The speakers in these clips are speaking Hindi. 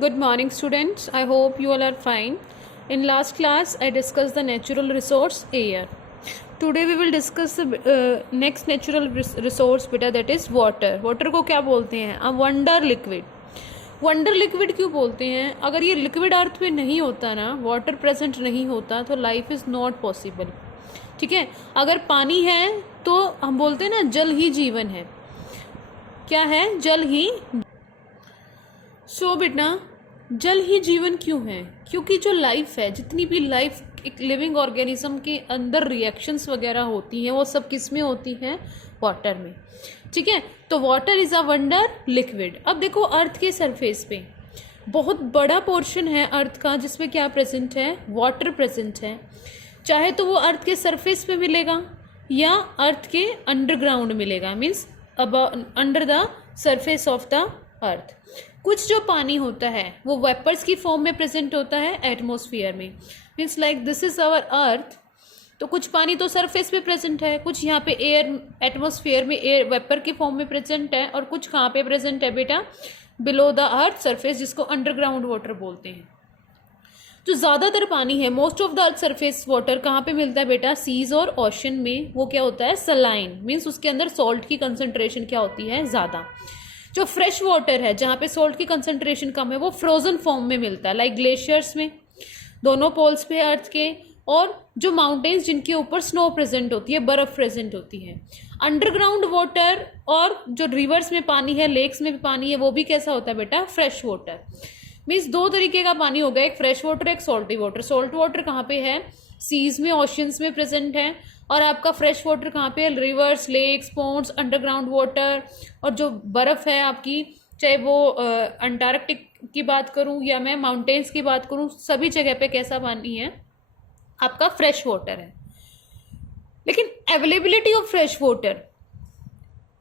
Good morning, students. I hope you all are fine. In last class, I discussed the natural resource air. Today we will discuss the next natural resource beta, that is water. Water को क्या बोलते हैं? A wonder liquid. Wonder liquid क्यों बोलते हैं? अगर ये लिक्विड अर्थ में नहीं होता ना, वाटर प्रेजेंट नहीं होता, तो लाइफ इज़ नॉट पॉसिबल. ठीक है. अगर पानी है तो हम बोलते हैं ना जल ही जीवन है. क्या है? जल ही. सो बेटा, जल ही जीवन क्यों है? क्योंकि जो लाइफ है, जितनी भी लाइफ एक लिविंग ऑर्गेनिज्म के अंदर रिएक्शंस वगैरह होती हैं, वो सब किस में होती हैं? वाटर में. ठीक है. तो water is a wonder liquid. अब देखो, अर्थ के सरफेस पे बहुत बड़ा पोर्शन है अर्थ का जिसमें क्या प्रेजेंट है? वाटर प्रेजेंट है. चाहे तो वो अर्थ के सरफेस पे मिलेगा या अर्थ के अंडरग्राउंड मिलेगा, मीन्स अब under the surface of the earth. कुछ जो पानी होता है वो वेपर्स की फॉर्म में प्रेजेंट होता है एटमॉस्फेयर में, means like this is our earth. तो कुछ पानी तो सरफेस पे प्रेजेंट है, कुछ यहाँ पे एयर एटमॉस्फेयर में एयर वेपर की फॉर्म में प्रेजेंट है, और कुछ कहाँ पे प्रेजेंट है बेटा? बिलो द अर्थ सरफेस, जिसको अंडरग्राउंड वाटर बोलते हैं. जो ज़्यादातर पानी है, most of the earth surface water कहाँ पे मिलता है बेटा? सीज और ओशन में. वो क्या होता है? सलाइन, मीन्स उसके अंदर सॉल्ट की कंसनट्रेशन क्या होती है? ज़्यादा. जो फ्रेश वाटर है, जहाँ पे सॉल्ट की कंसनट्रेशन कम है, वो फ्रोजन फॉर्म में मिलता है, लाइक ग्लेशियर्स में, दोनों पोल्स पे अर्थ के, और जो माउंटेन्स जिनके ऊपर स्नो प्रेजेंट होती है, बर्फ़ प्रेजेंट होती है. अंडरग्राउंड वाटर और जो रिवर्स में पानी है, लेक्स में भी पानी है, वो भी कैसा होता है बेटा? Fresh water. मीन्स दो तरीके का पानी हो गया, एक फ्रेश वाटर, एक सॉल्टी वाटर. सॉल्ट वाटर कहाँ पे है? सीज में, ओशंस में प्रेजेंट है. और आपका फ्रेश वाटर कहाँ पे? Rivers, lakes, ponds, underground water. और जो बर्फ़ है आपकी, चाहे वो अंटार्कटिक की बात करूँ या मैं माउंटेन्स की बात करूँ, सभी जगह पे कैसा पानी है? आपका फ्रेश वाटर है. लेकिन availability of fresh water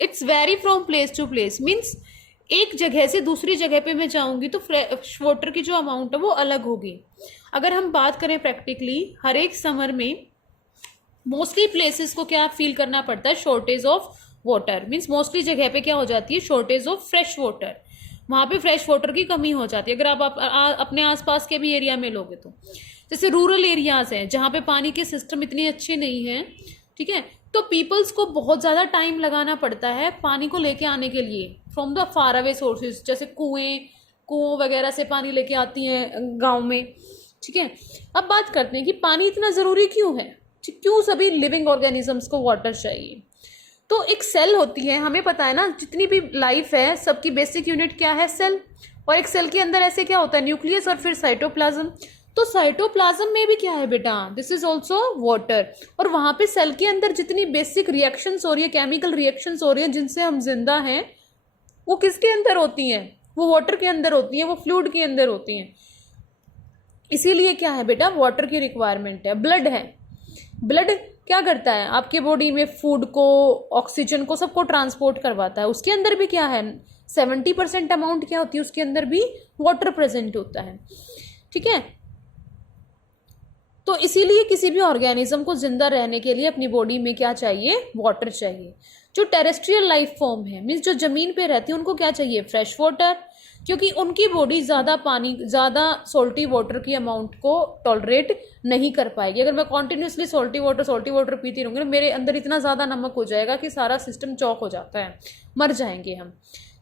it's very from place to place. Means एक जगह से दूसरी जगह पे मैं जाऊंगी तो फ्रेश वाटर की जो अमाउंट है वो अलग होगी. अगर हम बात करें प्रैक्टिकली, हर एक समर में मोस्टली प्लेसेस को क्या फील करना पड़ता है? Shortage of water. Means mostly जगह पे क्या हो जाती है? Shortage of fresh water. वहाँ पे फ्रेश वाटर की कमी हो जाती है. अगर आप अपने आसपास के भी एरिया में लोगे तो, जैसे रूरल एरियाज हैं जहाँ पे पानी के सिस्टम इतने अच्छे नहीं हैं, ठीक है, तो पीपल्स को बहुत ज़्यादा टाइम लगाना पड़ता है पानी को लेके आने के लिए from the far away sources, जैसे कुओं वगैरह से पानी लेके आती हैं गाँव में. ठीक है. अब बात करते हैं कि पानी इतना ज़रूरी क्यों है? क्यों सभी लिविंग ऑर्गेनिजम्स को वाटर चाहिए? तो एक सेल होती है, हमें पता है ना, जितनी भी लाइफ है सबकी बेसिक यूनिट क्या है? सेल. और एक सेल के अंदर ऐसे क्या होता है? न्यूक्लियस और फिर साइटोप्लाज्म. तो साइटोप्लाज्म में भी क्या है बेटा? This is also water. और वहाँ पे सेल के अंदर जितनी बेसिक रिएक्शंस हो रही है, केमिकल रिएक्शंस हो रही है जिनसे हम जिंदा हैं, वो किसके अंदर होती हैं? वो वाटर के अंदर होती हैं, वो फ्लूइड के अंदर होती हैं. इसीलिए क्या है बेटा? वाटर की रिक्वायरमेंट है. ब्लड है. ब्लड क्या करता है? आपके बॉडी में फूड को, ऑक्सीजन को, सबको ट्रांसपोर्ट करवाता है. उसके अंदर भी क्या है? 70% अमाउंट क्या होती है? उसके अंदर भी वाटर प्रेजेंट होता है. ठीक है. तो इसीलिए किसी भी ऑर्गेनिज्म को जिंदा रहने के लिए अपनी बॉडी में क्या चाहिए? वाटर चाहिए. जो टेरेस्ट्रियल लाइफ फॉर्म है, मीन्स जो जमीन पे रहती है, उनको क्या चाहिए? Fresh water. क्योंकि उनकी बॉडी ज़्यादा पानी, ज़्यादा सॉल्टी वाटर की अमाउंट को टॉलरेट नहीं कर पाएगी. अगर मैं कॉन्टिन्यूसली सॉल्टी वाटर पीती रहूँगी, मेरे अंदर इतना ज़्यादा नमक हो जाएगा कि सारा सिस्टम चौक हो जाता है, मर जाएंगे हम.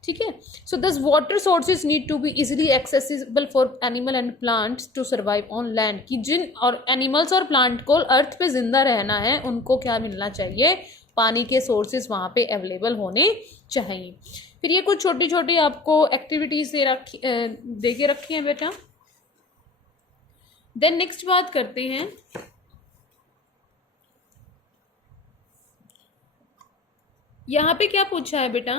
ठीक है. So this water sources need to be easily accessible for animal and plants to survive on land. कि जिन और एनिमल्स और प्लांट को अर्थ पे जिंदा रहना है, उनको क्या मिलना चाहिए? पानी के सोर्सेज वहाँ पे अवेलेबल होने चाहिए. फिर ये कुछ छोटी छोटी आपको एक्टिविटीज दे के रखी हैं बेटा. देन नेक्स्ट बात करते हैं, यहाँ पे क्या पूछा है बेटा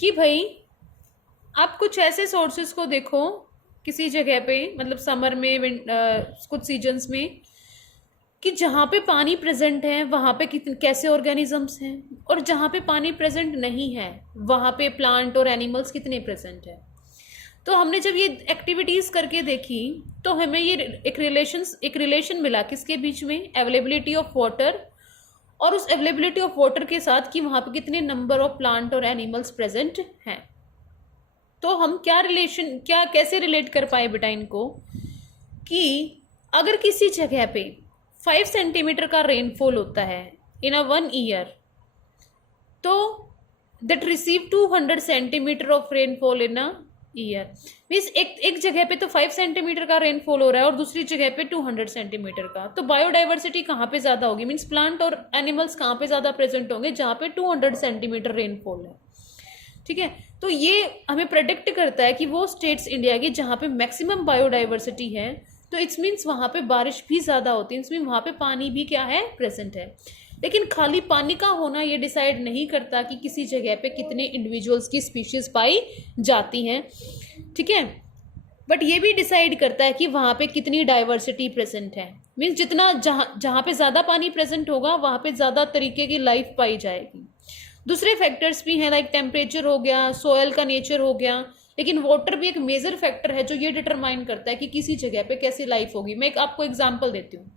कि भाई आप कुछ ऐसे सोर्सेज को देखो किसी जगह पे, मतलब समर में, कुछ सीजन्स में, कि जहाँ पे पानी प्रेजेंट है वहाँ पे कैसे ऑर्गेनिजम्स हैं, और जहाँ पे पानी प्रेजेंट नहीं है वहाँ पे प्लांट और एनिमल्स कितने प्रेजेंट हैं. तो हमने जब ये एक्टिविटीज़ करके देखी तो हमें ये एक रिलेशन मिला किसके बीच में? अवेलेबिलिटी ऑफ वाटर, और उस अवेलेबिलिटी ऑफ वाटर के साथ कि वहाँ पे कितने नंबर ऑफ प्लांट और एनिमल्स प्रेजेंट हैं. तो हम क्या कैसे रिलेट कर पाए बेटा इनको, कि अगर किसी जगह पे 5 सेंटीमीटर का रेनफॉल होता है इन अ 1 ईयर, तो that receive 200 centimetre of rainfall in a year. Means एक जगह पे तो 5 सेंटीमीटर का रेनफॉल हो रहा है और दूसरी जगह पे 200 सेंटीमीटर का, तो बायोडाइवर्सिटी कहाँ पे ज़्यादा होगी, मीन्स प्लांट और एनिमल्स कहाँ पे ज़्यादा प्रेजेंट होंगे, जहाँ पे 200 सेंटीमीटर रेनफॉल है। ठीक है, तो ये हमें प्रेडिक्ट करता है कि वो स्टेट्स इंडिया की जहाँ पे मैक्सिमम बायोडाइवर्सिटी है, तो इट्स मीन्स वहाँ पे बारिश भी ज़्यादा होती है, इट्स मीन वहाँ पे पानी भी क्या है, प्रेजेंट है। लेकिन खाली पानी का होना ये डिसाइड नहीं करता कि किसी जगह पे कितने इंडिविजुअल्स की स्पीशीज पाई जाती हैं। ठीक है, बट ये भी डिसाइड करता है कि वहाँ पे कितनी डाइवर्सिटी प्रेजेंट है। मीन्स जितना जहाँ पे ज़्यादा पानी प्रेजेंट होगा वहाँ पे ज़्यादा तरीके की लाइफ पाई जाएगी। दूसरे फैक्टर्स भी हैं, लाइक टेम्परेचर हो गया, सॉयल का नेचर हो गया, लेकिन वाटर भी एक मेजर फैक्टर है जो ये डिटरमाइन करता है कि किसी जगह पे कैसी लाइफ होगी। मैं एक आपको एग्जांपल देती हूँ।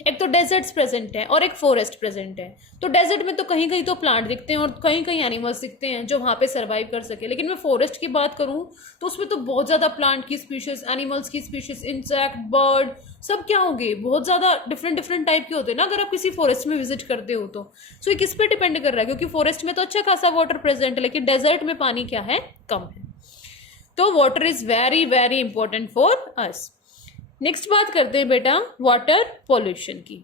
एक तो डेजर्ट्स प्रेजेंट है और एक फॉरेस्ट प्रेजेंट है। तो डेजर्ट में तो कहीं कहीं तो प्लांट दिखते हैं और कहीं कहीं एनिमल्स दिखते हैं जो वहाँ पे सर्वाइव कर सके, लेकिन मैं फॉरेस्ट की बात करूँ तो उसमें तो बहुत ज़्यादा प्लांट की स्पीशीज, एनिमल्स की स्पीशीज, इंसेक्ट, बर्ड, सब क्या होंगे, बहुत ज़्यादा डिफरेंट टाइप के होते हैं ना, अगर आप किसी फॉरेस्ट में विजिट करते हो तो। सो ये किस पे डिपेंड कर रहा है, क्योंकि फॉरेस्ट में तो अच्छा खासा वाटर प्रेजेंट है, लेकिन डेजर्ट में पानी क्या है, कम है। तो water is very very important for us. Next बात करते हैं बेटा वाटर पॉल्यूशन की।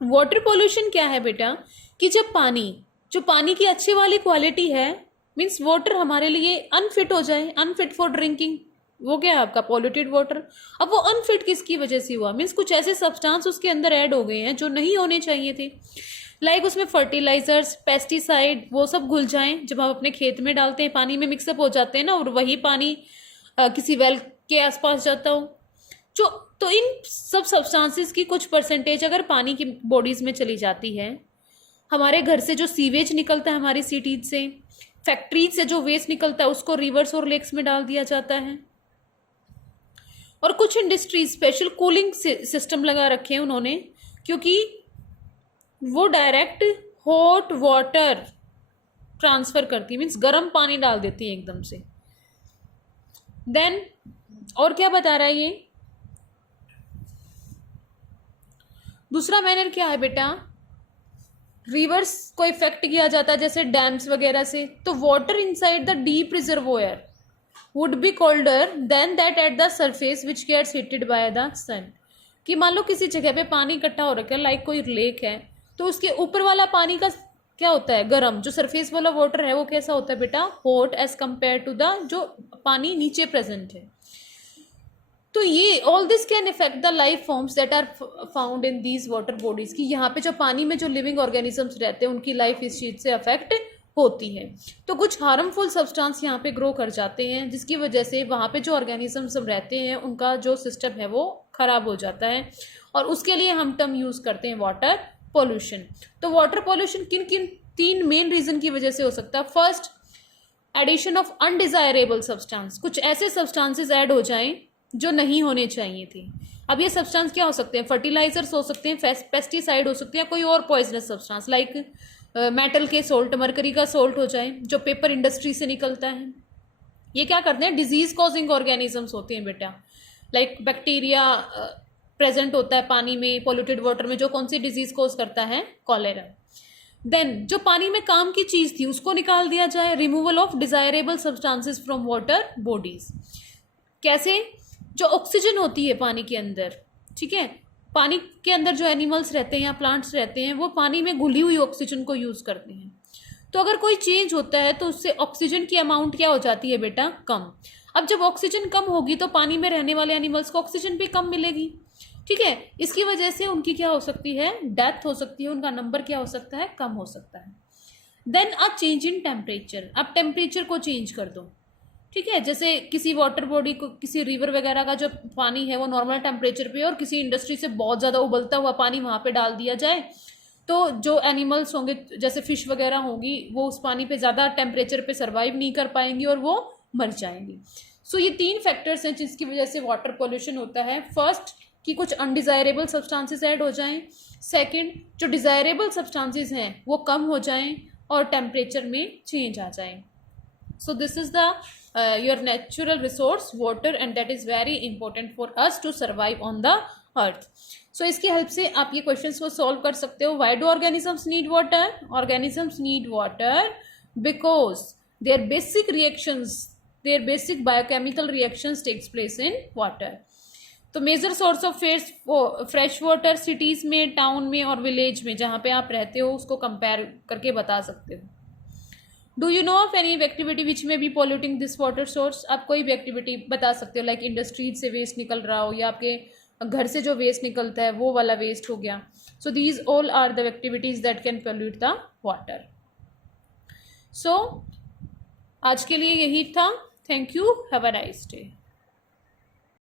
वाटर पॉल्यूशन क्या है बेटा, कि जब जो पानी की अच्छी वाली क्वालिटी है, मीन्स वाटर हमारे लिए अनफिट हो जाए, अनफिट फॉर ड्रिंकिंग, वो क्या है आपका पॉल्यूटेड वाटर। अब वो अनफिट किसकी वजह से हुआ, मीन्स कुछ ऐसे सब्सटेंस उसके अंदर ऐड हो गए हैं जो नहीं होने चाहिए थे, लाइक उसमें फर्टिलाइजर्स, पेस्टिसाइड, वो सब घुल जाएं, जब हम अपने खेत में डालते हैं पानी में मिक्सअप हो जाते हैं ना, और वही पानी किसी वेल के आसपास जाता हो। तो इन सब सब्सटेंसेस की कुछ परसेंटेज अगर पानी की बॉडीज में चली जाती है, हमारे घर से जो सीवेज निकलता है, हमारी सिटीज से, फैक्ट्रीज से जो वेस्ट निकलता है, उसको रिवर्स और लेक्स में डाल दिया जाता है। और कुछ इंडस्ट्रीज स्पेशल कूलिंग सिस्टम लगा रखे हैं उन्होंने, क्योंकि वो डायरेक्ट हॉट वाटर ट्रांसफर करती है, मीन्स गर्म पानी डाल देती है एकदम से। देन और क्या बता रहा है ये, दूसरा मैनर क्या है बेटा, रिवर्स को इफेक्ट किया जाता है जैसे डैम्स वगैरह से, तो water inside the deep reservoir would be colder than that at the surface which gets heated by the sun. कि मान लो किसी जगह पे पानी इकट्ठा हो रखा है, लाइक कोई लेक है, तो उसके ऊपर वाला पानी का क्या होता है, गर्म, जो सरफेस वाला वाटर है वो कैसा होता है बेटा, hot as compare to the जो पानी नीचे प्रेजेंट है। तो ये all this can effect the life forms that are found in these water bodies, की यहाँ पे जो पानी में जो लिविंग ऑर्गेनिजम्स रहते हैं उनकी लाइफ इस चीज से अफेक्ट होती है। तो कुछ हार्मफुल सब्सटेंस यहाँ पे ग्रो कर जाते हैं, जिसकी वजह से वहाँ पे जो ऑर्गेनिजम्स रहते हैं उनका जो सिस्टम है वो खराब हो जाता है, और उसके लिए हम टर्म यूज करते हैं वाटर पॉल्यूशन। तो वाटर पॉल्यूशन किन किन 3 मेन रीजन की वजह से हो सकता है। First, addition of undesirable substance, कुछ ऐसे सब्सटेंसेस ऐड हो जाएं जो नहीं होने चाहिए थे। अब ये सब्सटेंस क्या हो सकते हैं, फर्टिलाइजर्स हो सकते हैं, पेस्टिसाइड हो सकते हैं, कोई और पॉइजनस सब्सटेंस, लाइक मेटल के सोल्ट, मरकरी का सोल्ट हो जाए जो पेपर इंडस्ट्री से निकलता है। ये क्या करते हैं, डिजीज कॉजिंग ऑर्गेनिजम्स होते हैं बेटा, लाइक बैक्टीरिया प्रेजेंट होता है पानी में, पॉल्यूटेड वाटर में, जो कौन सी डिजीज कॉज करता है, कॉलेरा। देन जो पानी में काम की चीज थी उसको निकाल दिया जाए, removal of desirable substances from water bodies. कैसे, जो ऑक्सीजन होती है पानी के अंदर, ठीक है, पानी के अंदर जो एनिमल्स रहते हैं या प्लांट्स रहते हैं वो पानी में घुली हुई ऑक्सीजन को यूज करते हैं। तो अगर कोई चेंज होता है तो उससे ऑक्सीजन की अमाउंट क्या हो जाती है बेटा, कम। अब जब ऑक्सीजन कम होगी तो पानी में रहने वाले एनिमल्स को ऑक्सीजन भी कम मिलेगी, ठीक है, इसकी वजह से उनकी क्या हो सकती है, डेथ हो सकती है, उनका नंबर क्या हो सकता है, कम हो सकता है। Then a change in temperature, अब टेम्परेचर को चेंज कर दो, ठीक है, जैसे किसी वाटर बॉडी को, किसी रिवर वगैरह का जो पानी है वो नॉर्मल टेम्परेचर पे, और किसी इंडस्ट्री से बहुत ज़्यादा उबलता हुआ पानी वहाँ पे डाल दिया जाए, तो जो एनिमल्स होंगे जैसे फिश वगैरह होंगी वो उस पानी पे ज़्यादा टेम्परेचर पे सर्वाइव नहीं कर पाएंगी और वो मर जाएंगी। सो ये 3 फैक्टर्स हैं जिसकी वजह से वाटर पॉल्यूशन होता है। फर्स्ट, कि कुछ अनडिजायरेबल सब्सटेंसेस ऐड हो जाएं। सेकंड, जो डिजायरेबल सब्सटेंसेस हैं वो कम हो जाएं और टेम्परेचर में चेंज आ जाए। So this is the your natural resource water, and that is very important for us to survive on the earth. So इसकी हेल्प से आप ये क्वेश्चंस को सॉल्व कर सकते हो. Why do organisms need water? Organisms need water because their basic reactions, their basic biochemical reactions takes place in water. तो major source of fresh water cities में, टाउन में और विलेज में जहाँ पे आप रहते हो उसको कंपेयर करके बता सकते हो. Do you know of any activity which may be polluting this water source? आप कोई भी एक्टिविटी बता सकते हो, लाइक इंडस्ट्रीज से वेस्ट निकल रहा हो या आपके घर से जो वेस्ट निकलता है वो वाला वेस्ट हो गया. So these all are the activities that can pollute the water. So आज के लिए यही था. Thank you. Have a nice day.